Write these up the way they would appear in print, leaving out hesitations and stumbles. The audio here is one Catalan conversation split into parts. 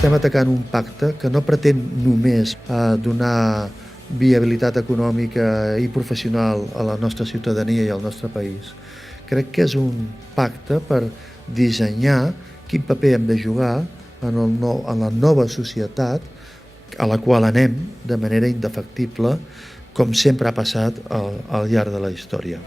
estem atacant un pacte que no pretén només donar viabilitat econòmica i professional a la nostra ciutadania i al nostre país. Crec que és un pacte per dissenyar quin paper hem de jugar en la nova societat a la qual anem de manera indefectible, com sempre ha passat al llarg de la història.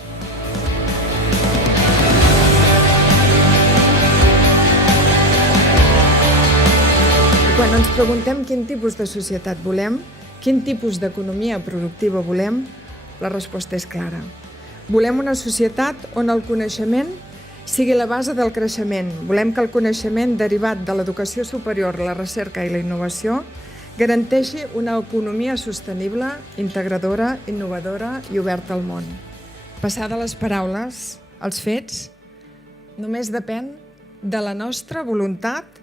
Quan ens preguntem quin tipus de societat volem, quin tipus d'economia productiva volem, la resposta és clara. Volem una societat on el coneixement sigui la base del creixement. Volem que el coneixement derivat de l'educació superior, la recerca i la innovació garanteixi una economia sostenible, integradora, innovadora i oberta al món. Passar de les paraules als fets només depèn de la nostra voluntat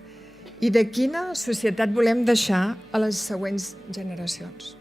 i de quina societat volem deixar a les següents generacions.